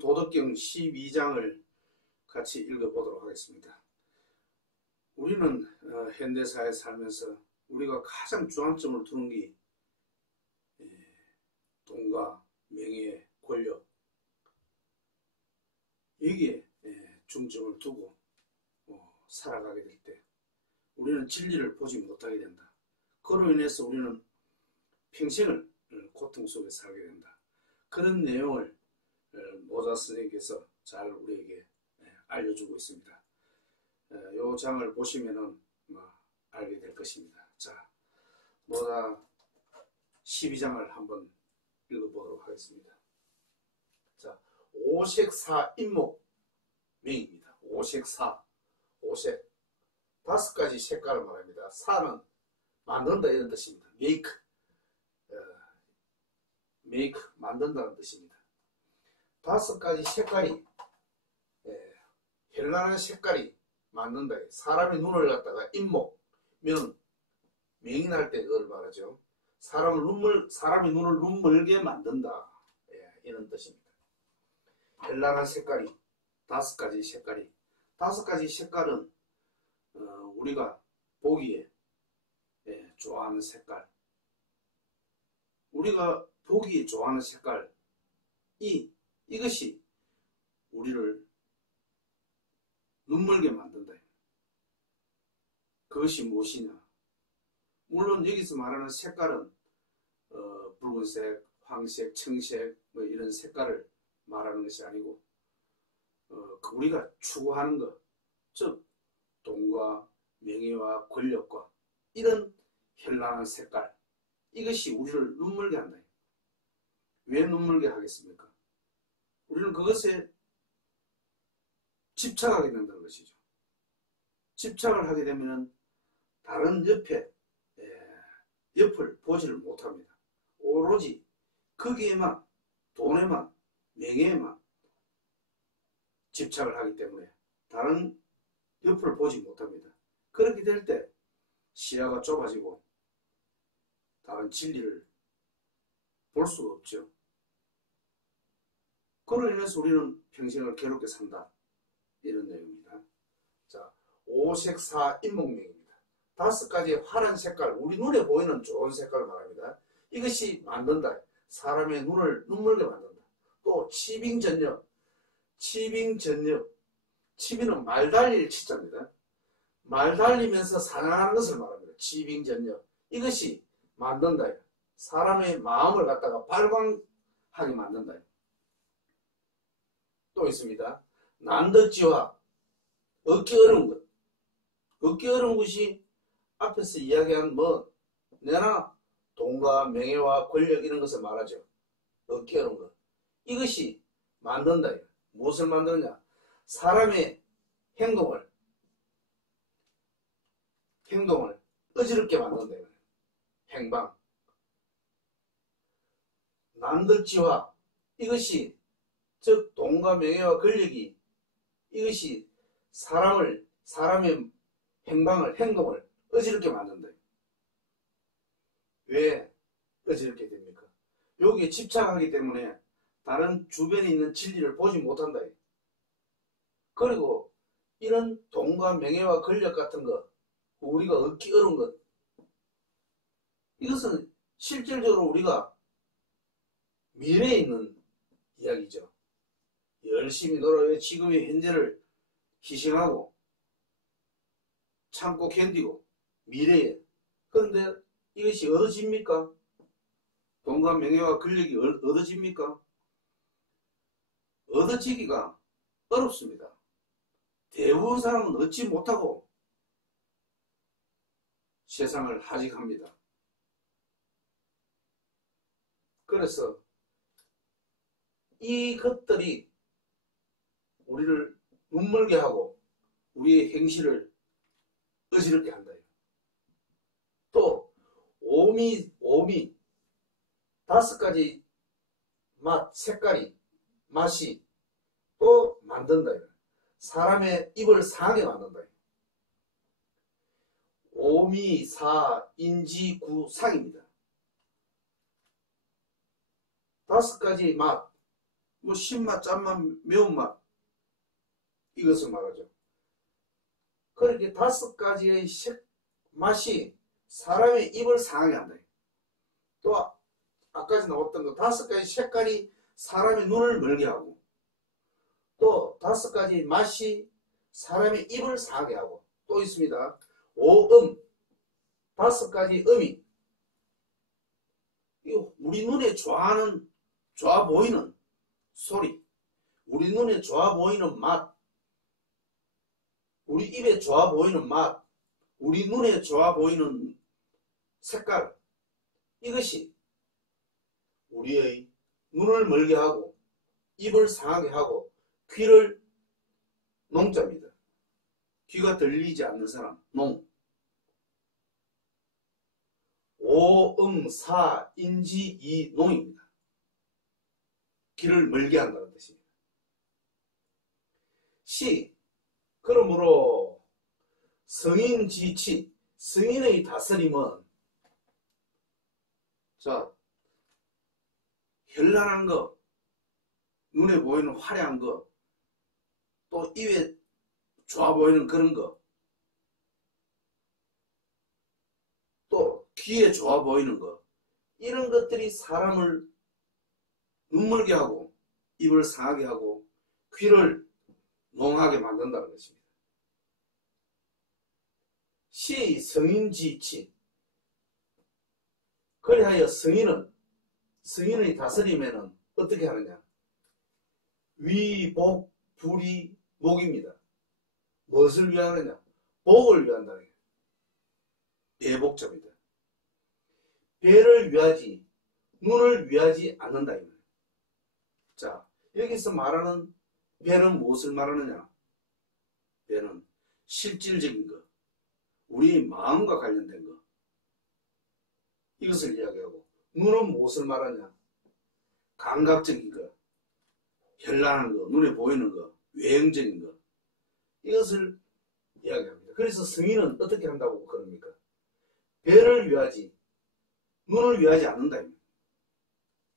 도덕경 12장을 같이 읽어보도록 하겠습니다. 우리는 현대사에 살면서 우리가 가장 중앙점을 두는 게 돈과 명예, 권력, 여기에 중점을 두고 살아가게 될 때 우리는 진리를 보지 못하게 된다. 그로 인해서 우리는 평생을 고통 속에 살게 된다. 그런 내용을 모자 선생님께서 잘 우리에게 알려주고 있습니다. 이 장을 보시면은 알게 될 것입니다. 자, 모자 12장을 한번 읽어보도록 하겠습니다. 자, 오색사 인목명입니다. 오색사, 오색. 5가지 색깔을 말합니다. 사는 만든다 이런 뜻입니다. 메이크, 만든다는 뜻입니다. 5가지 색깔이, 현란한 색깔이 만든다. 사람의 눈을 갖다가 인목면, 명이 날 때 그걸 말하죠. 사람의 눈을 눈멀게 만든다. 이런 뜻입니다. 현란한 색깔이, 5가지 색깔이. 5가지 색깔은 우리가 보기에 좋아하는 색깔, 우리가 보기에 좋아하는 색깔, 이것이 우리를 눈멀게 만든다. 그것이 무엇이냐? 물론 여기서 말하는 색깔은 붉은색, 황색, 청색 이런 색깔을 말하는 것이 아니고 우리가 추구하는 것, 즉 돈과 명예와 권력과 이런 현란한 색깔, 이것이 우리를 눈물게 한다. 왜 눈물게 하겠습니까? 우리는 그것에 집착하게 된다는 것이죠. 집착을 하게 되면 다른 옆을 보지를 못합니다. 오로지 거기에만, 돈에만, 명예에만 집착을 하기 때문에 다른 옆을 보지 못합니다. 그렇게 될 때 시야가 좁아지고 다른 진리를 볼 수가 없죠. 그로 인해서 우리는 평생을 괴롭게 산다. 이런 내용입니다. 자, 오색사 인목명입니다. 5가지 환한 색깔, 우리 눈에 보이는 좋은 색깔을 말합니다. 이것이 만든다. 사람의 눈을 눈멀게 만든다. 또 치빙전력, 치비는 말달릴 치자입니다. 말달리면서 사냥하는 것을 말합니다. 치빙전력. 이것이 만든다. 사람의 마음을 갖다가 발광하게 만든다. 또 있습니다. 난덕지화, 얻기 어려운 것. 얻기 어려운 것이 앞에서 이야기한 내나 돈과 명예와 권력 이런 것을 말하죠. 얻기 어려운 것. 이것이 만든다. 무엇을 만드느냐? 사람의 행동을 어지럽게 만든다. 행방. 난덕지화. 이것이 즉 돈과 명예와 권력이 이것이 사람의 행동을 어지럽게 만든다. 왜 어지럽게 됩니까? 여기에 집착하기 때문에 다른 주변에 있는 진리를 보지 못한다. 그리고 이런 돈과 명예와 권력 같은 것, 우리가 얻기 어려운 것, 이것은 실질적으로 우리가 미래에 있는 이야기죠. 열심히 노력해 지금의 현재를 희생하고 참고 견디고 미래에. 그런데 이것이 얻어집니까? 돈과 명예와 권력이 얻어집니까? 얻어지기가 어렵습니다. 대부분 사람은 얻지 못하고 세상을 하직합니다. 그래서 이것들이 우리를 눈멀게 하고 우리의 행실을 어지럽게 한다. 또 오미 5가지 색깔이 맛이 또 만든다. 사람의 입을 상하게 만든다. 오미, 사, 인지, 구, 상입니다. 5가지 맛, 뭐 신맛, 짠맛, 매운맛 이것을 말하죠. 그렇게 5가지의 맛이 사람의 입을 상하게 한다. 또 아까 나왔던 거 5가지 색깔이 사람의 눈을 멀게 하고 또 5가지 맛이 사람의 입을 상하게 하고 또 있습니다. 오음 5가지 음이 우리 눈에 좋아 보이는 소리, 우리 눈에 좋아 보이는 맛, 우리 입에 좋아 보이는 맛, 우리 눈에 좋아 보이는 색깔, 이것이 우리의 눈을 멀게 하고 입을 상하게 하고 귀를 농자입니다. 귀가 들리지 않는 사람, 농. 오음사 인지 이농입니다. 귀를 멀게 한다는 뜻입니다. 시, 그러므로 성인지치, 성인의 다스림은 자, 현란한 거, 눈에 보이는 화려한 거, 또 입에 좋아 보이는 그런 거, 또 귀에 좋아 보이는 거, 이런 것들이 사람을 눈물게 하고 입을 상하게 하고 귀를 농하게 만든다는 것입니다. 시 성인지치, 그리하여 성인의 다스림에는 어떻게 하느냐? 위, 복, 불이, 목입니다. 무엇을 위하느냐? 복을 위한다. 배복자입니다. 배를 위하지, 눈을 위하지 않는다. 자, 여기서 말하는 배는 무엇을 말하느냐? 배는 실질적인 것, 우리 마음과 관련된 것, 이것을 이야기하고, 눈은 무엇을 말하냐? 감각적인 것, 현란한 것, 눈에 보이는 것, 외형적인 것, 이것을 이야기합니다. 그래서 성인은 어떻게 한다고 그럽니까? 배를 위하지, 눈을 위하지 않는다.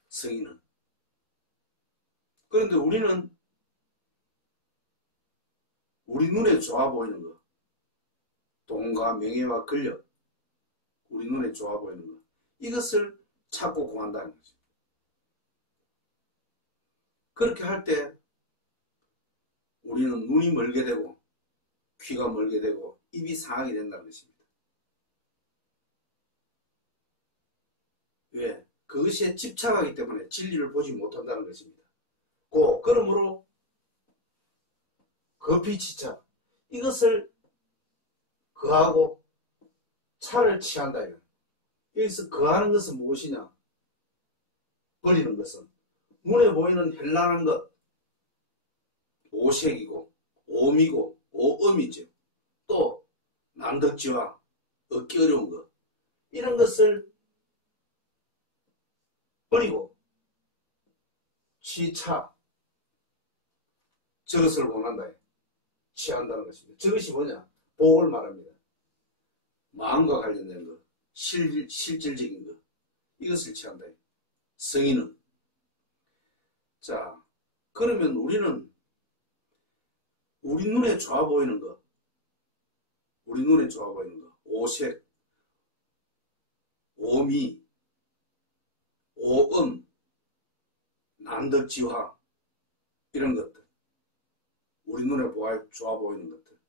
성인은. 그런데 우리는 우리 눈에 좋아 보이는 것, 돈과 명예와 권력, 우리 눈에 좋아 보이는 것, 이것을 찾고 구한다는 거죠. 그렇게 할 때 우리는 눈이 멀게 되고 귀가 멀게 되고 입이 상하게 된다는 것입니다. 왜? 그것에 집착하기 때문에 진리를 보지 못한다는 것입니다. 그러므로 거피치차, 이것을 거하고 차를 취한다. 여기서 거하는 것은 무엇이냐? 버리는 것은 눈에 보이는 현란한 것, 오색이고 오미고 오음이죠. 또 난덕지와 얻기 어려운 것, 이런 것을 버리고 취차, 저것을 원한다. 취한다는 것입니다. 저것이 뭐냐? 복을 말합니다. 마음과 관련된 것, 실질적인 것, 이것을 취한다. 성인은. 자, 그러면 우리는 우리 눈에 좋아 보이는 것, 우리 눈에 좋아 보이는 것, 오색, 오미, 오음, 난덕지화, 이런 것들, 우리 눈에 좋아 보이는 것들,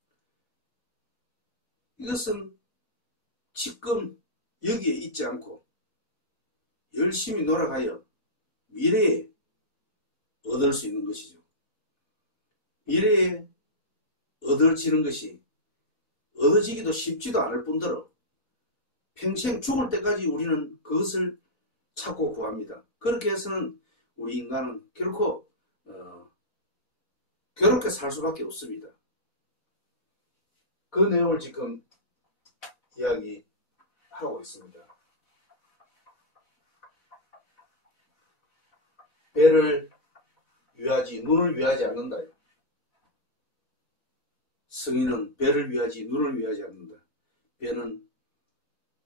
이것은 지금 여기에 있지 않고 열심히 노력하여 미래에 얻을 수 있는 것이죠. 미래에 얻어지는 것이 얻어지기도 쉽지도 않을 뿐더러 평생 죽을 때까지 우리는 그것을 찾고 구합니다. 그렇게 해서는 우리 인간은 결코 괴롭게 살 수밖에 없습니다. 그 내용을 지금 이야기하고 있습니다. 배를 위하지 눈을 위하지 않는다. 성인은 배를 위하지 눈을 위하지 않는다. 배는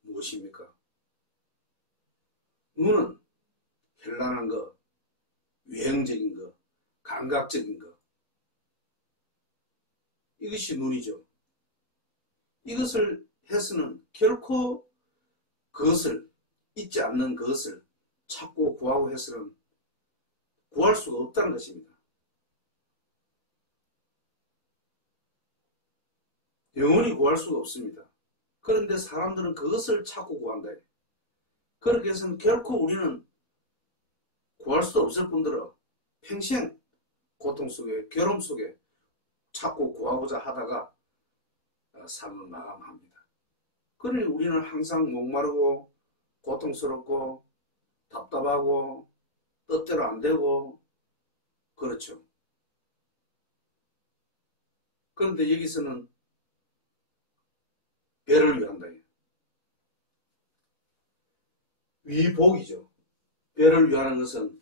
무엇입니까? 눈은 현란한 것, 외형적인 것, 감각적인 것. 이것이 눈이죠. 이것을 해서는 결코 그것을 잊지 않는 것을 찾고 구하고 해서는 구할 수가 없다는 것입니다. 영원히 구할 수가 없습니다. 그런데 사람들은 그것을 찾고 구한다. 그렇게 해서는 결코 우리는 구할 수 없을 뿐더러 평생 고통 속에, 괴로움 속에 찾고 구하고자 하다가 삶을 마감합니다. 그러니 우리는 항상 목마르고 고통스럽고 답답하고 뜻대로 안 되고 그렇죠. 그런데 여기서는 배를 위한다. 위복이죠. 배를 위하는 것은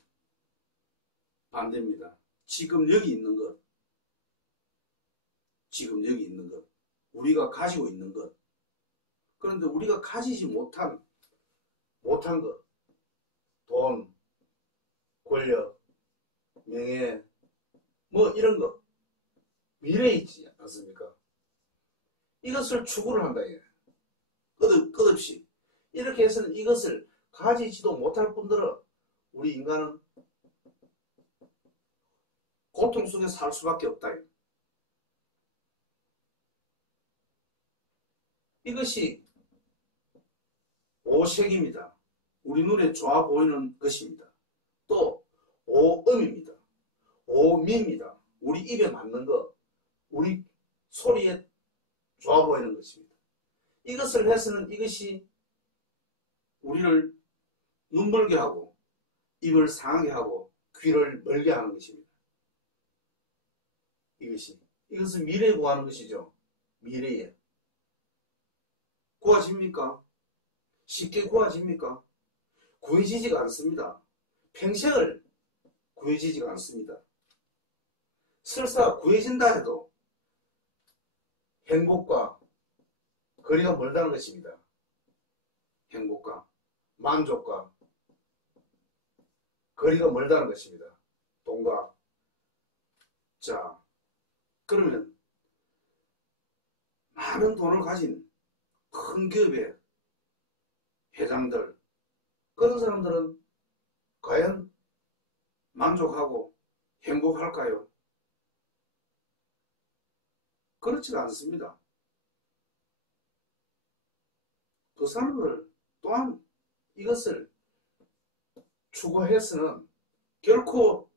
반대입니다. 지금 여기 있는 것, 지금 여기 있는 것, 우리가 가지고 있는 것. 그런데 우리가 가지지 못한 것, 돈, 권력, 명예, 뭐 이런 것, 미래에 있지 않습니까? 이것을 추구를 한다. 끝없이. 이렇게 해서는 이것을 가지지도 못할 뿐더러 우리 인간은 고통 속에 살 수밖에 없다. 이것이 오색입니다. 우리 눈에 좋아 보이는 것입니다. 또 오음입니다. 오미입니다. 우리 입에 맞는 것, 우리 소리에 좋아 보이는 것입니다. 이것을 해서는 이것이 우리를 눈멀게 하고 입을 상하게 하고 귀를 멀게 하는 것입니다. 이것은 미래에 구하는 것이죠. 미래에. 구하집니까? 쉽게 구하집니까? 구해지지가 않습니다. 평생을 구해지지가 않습니다. 설사 구해진다 해도 행복과 거리가 멀다는 것입니다. 행복과 만족과 거리가 멀다는 것입니다. 돈과. 자, 그러면 많은 돈을 가진 큰 기업의 회장들, 그런 사람들은 과연 만족하고 행복할까요? 그렇지가 않습니다. 그 사람들 또한 이것을 추구해서는 결코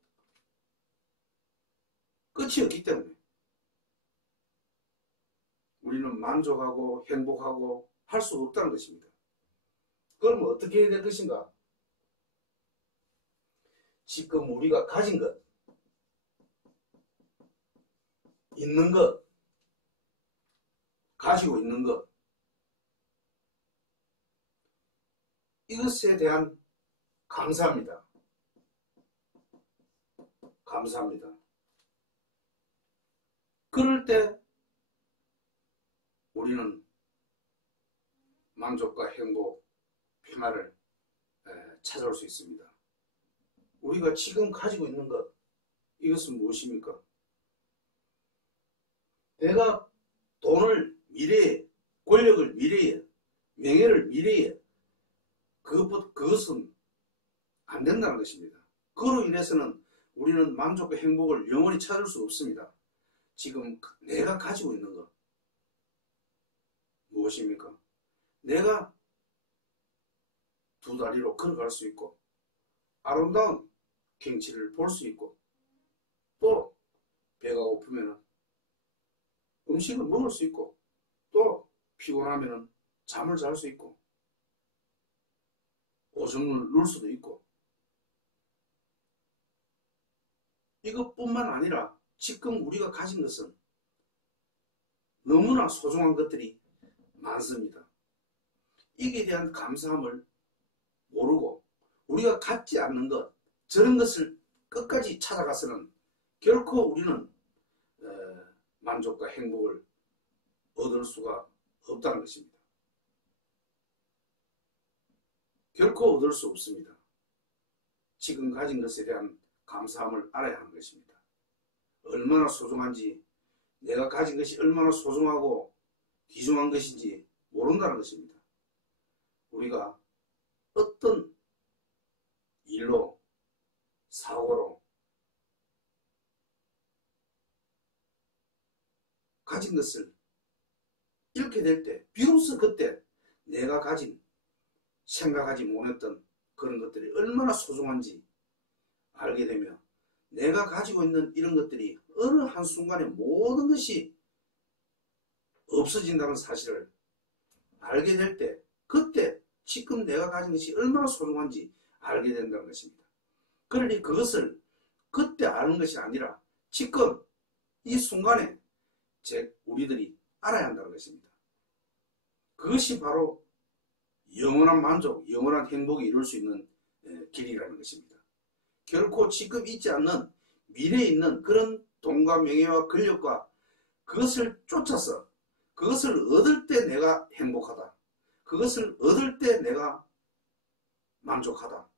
끝이 없기 때문에 우리는 만족하고 행복하고 할 수 없다는 것입니다. 그럼 어떻게 해야 될 것인가? 지금 우리가 가진 것, 있는 것, 가지고 있는 것, 이것에 대한 감사합니다. 감사합니다. 그럴 때 우리는 만족과 행복, 평화를 찾아올 수 있습니다. 우리가 지금 가지고 있는 것, 이것은 무엇입니까? 내가 돈을 미래에, 권력을 미래에, 명예를 미래에, 그것은 안 된다는 것입니다. 그로 인해서는 우리는 만족과 행복을 영원히 찾을 수 없습니다. 지금 내가 가지고 있는 것, 무엇입니까? 내가 두 다리로 걸어갈 수 있고, 아름다운 경치를 볼 수 있고, 또 배가 고프면 음식을 먹을 수 있고, 또 피곤하면 잠을 잘 수 있고, 오줌을 누울 수도 있고, 이것뿐만 아니라 지금 우리가 가진 것은 너무나 소중한 것들이 많습니다. 이에 대한 감사함을 모르고 우리가 갖지 않는 것, 저런 것을 끝까지 찾아가서는 결코 우리는 만족과 행복을 얻을 수가 없다는 것입니다. 결코 얻을 수 없습니다. 지금 가진 것에 대한 감사함을 알아야 하는 것입니다. 얼마나 소중한지, 내가 가진 것이 얼마나 소중하고 귀중한 것인지 모른다는 것입니다. 우리가 어떤 일로, 사고로 가진 것을 잃게 될 때, 비로소 그때 내가 가진, 생각하지 못했던 그런 것들이 얼마나 소중한지 알게 되며, 내가 가지고 있는 이런 것들이 어느 한순간에 모든 것이 없어진다는 사실을 알게 될 때, 그때 지금 내가 가진 것이 얼마나 소중한지 알게 된다는 것입니다. 그러니 그것을 그때 아는 것이 아니라 지금 이 순간에 우리들이 알아야 한다는 것입니다. 그것이 바로 영원한 만족, 영원한 행복이 이룰 수 있는 길이라는 것입니다. 결코 지금 있지 않는 미래에 있는 그런 돈과 명예와 권력과 그것을 쫓아서 그것을 얻을 때 내가 행복하다. 그것을 얻을 때 내가 만족하다.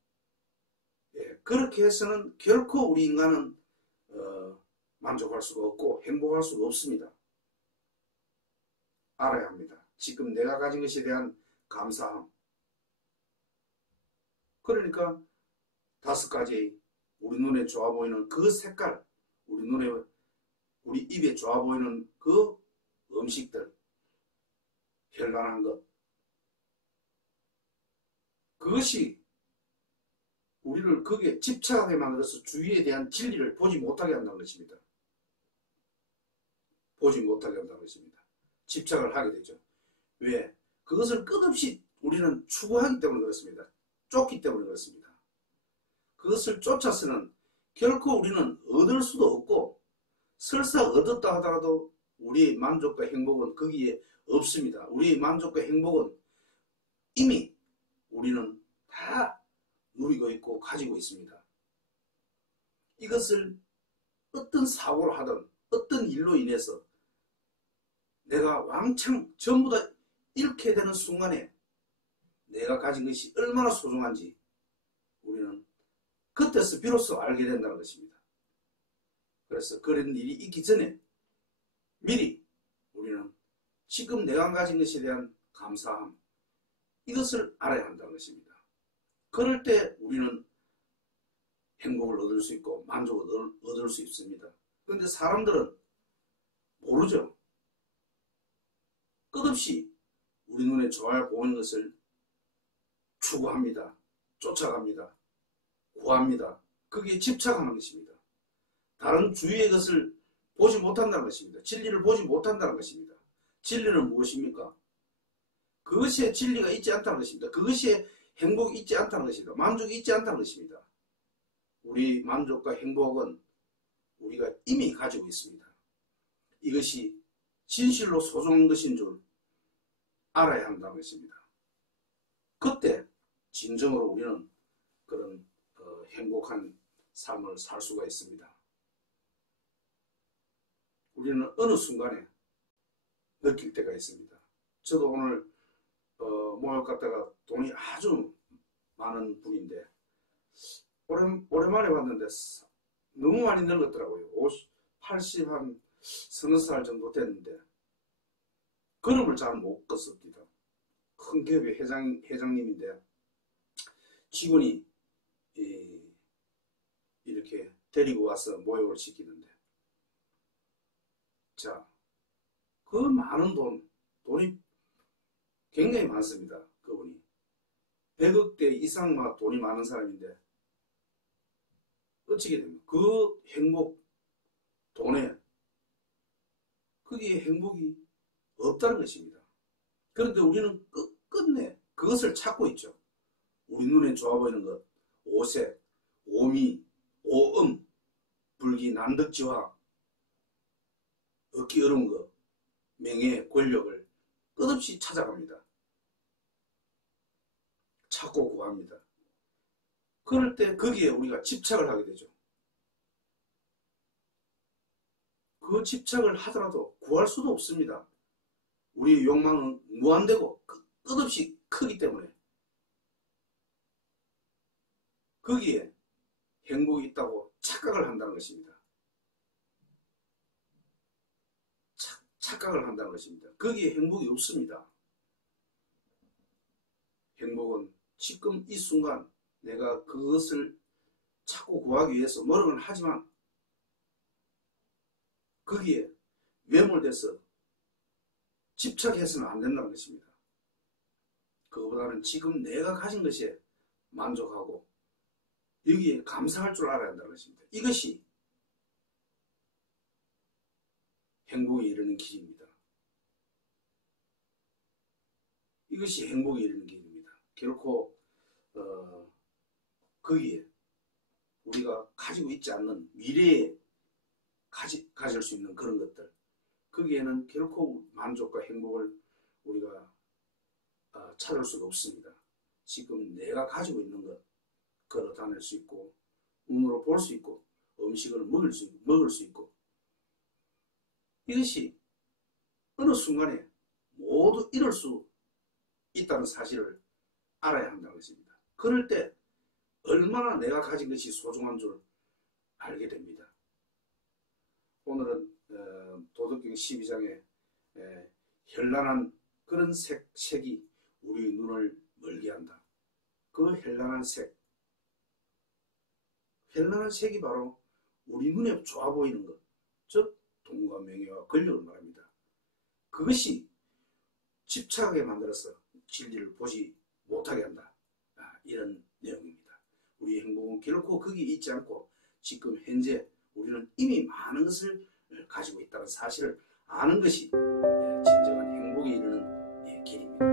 그렇게 해서는 결코 우리 인간은 만족할 수가 없고 행복할 수가 없습니다. 알아야 합니다. 지금 내가 가진 것에 대한 감사함. 그러니까 5가지 우리 눈에 좋아 보이는 그 색깔, 우리 입에 좋아 보이는 그 음식들, 현란한 것, 그것이 우리를 거기에 집착하게 만들어서 주위에 대한 진리를 보지 못하게 한다는 것입니다. 보지 못하게 한다는 것입니다. 집착을 하게 되죠. 왜? 그것을 끝없이 우리는 추구하기 때문에 그렇습니다. 쫓기 때문에 그렇습니다. 그것을 쫓아서는 결코 우리는 얻을 수도 없고, 설사 얻었다 하더라도 우리의 만족과 행복은 거기에 없습니다. 우리의 만족과 행복은 이미 우리는 다 누리고 있고 가지고 있습니다. 이것을 어떤 사고를 하든 어떤 일로 인해서 내가 왕창 전부 다 잃게 되는 순간에 내가 가진 것이 얼마나 소중한지 우리는 그때서 비로소 알게 된다는 것입니다. 그래서 그런 일이 있기 전에 미리 우리는 지금 내가 가진 것에 대한 감사함, 이것을 알아야 한다는 것입니다. 그럴 때 우리는 행복을 얻을 수 있고 만족을 얻을 수 있습니다. 그런데 사람들은 모르죠. 끝없이 우리 눈에 좋아 보이는 것을 추구합니다. 쫓아갑니다. 구합니다. 거기에 집착하는 것입니다. 다른 주위의 것을 보지 못한다는 것입니다. 진리를 보지 못한다는 것입니다. 진리는 무엇입니까? 그것에 진리가 있지 않다는 것입니다. 그것에 행복이 있지 않다는 것입니다. 만족이 있지 않다는 것입니다. 우리 만족과 행복은 우리가 이미 가지고 있습니다. 이것이 진실로 소중한 것인 줄 알아야 한다는 것입니다. 그때 진정으로 우리는 그런 행복한 삶을 살 수가 있습니다. 우리는 어느 순간에 느낄 때가 있습니다. 저도 오늘 목욕 갔다가 돈이 아주 많은 분인데 오랜만에 봤는데 너무 많이 늙었더라고요. 80 한 서너 살 정도 됐는데 그룹을 잘 못 껐습니다. 큰 기업의 회장님인데 직원이 이렇게 데리고 와서 모욕을 시키는데, 자, 그 많은 돈이 굉장히 많습니다. 그분이 100억대 이상 돈이 많은 사람인데 어찌게 됩니까? 그 행복, 돈에 거기에 행복이 없다는 것입니다. 그런데 우리는 끝끝내 그것을 찾고 있죠. 우리 눈에 좋아 보이는 것, 오색, 오미, 오음, 불기, 난덕지화, 얻기 어려운 것, 명예, 권력을 끝없이 찾아갑니다. 찾고 구합니다. 그럴 때 거기에 우리가 집착을 하게 되죠. 그 집착을 하더라도 구할 수도 없습니다. 우리의 욕망은 무한되고 끝없이 크기 때문에 거기에 행복이 있다고 착각을 한다는 것입니다. 착각을 한다는 것입니다. 거기에 행복이 없습니다. 행복은 지금 이 순간 내가 그것을 찾고 구하기 위해서 노력을 하지만 거기에 매몰돼서 집착해서는 안 된다는 것입니다. 그거보다는 지금 내가 가진 것에 만족하고 여기에 감사할 줄 알아야 한다는 것입니다. 이것이 행복에 이르는 길입니다. 이것이 행복에 이르는 길입니다. 결코 거기에 우리가 가지고 있지 않는 미래에 가질 수 있는 그런 것들, 거기에는 결코 만족과 행복을 우리가 찾을 수가 없습니다. 지금 내가 가지고 있는 것, 걸어 다닐 수 있고 눈으로 볼 수 있고 음식을 먹을 수 있고 이것이 어느 순간에 모두 이룰 수 있다는 사실을 알아야 한다는 것입니다. 그럴 때 얼마나 내가 가진 것이 소중한 줄 알게 됩니다. 오늘은 도덕경 12장에 현란한 그런 색이 우리 눈을 멀게 한다. 그 현란한 색이 바로 우리 눈에 좋아 보이는 것, 즉 돈과 명예와 권력을 말합니다. 그것이 집착하게 만들어서 진리를 보지 못하게 한다. 이런 내용입니다. 우리의 행복은 결코 거기에 있지 않고 지금 현재 우리는 이미 많은 것을 가지고 있다는 사실을 아는 것이 진정한 행복에 이르는 길입니다.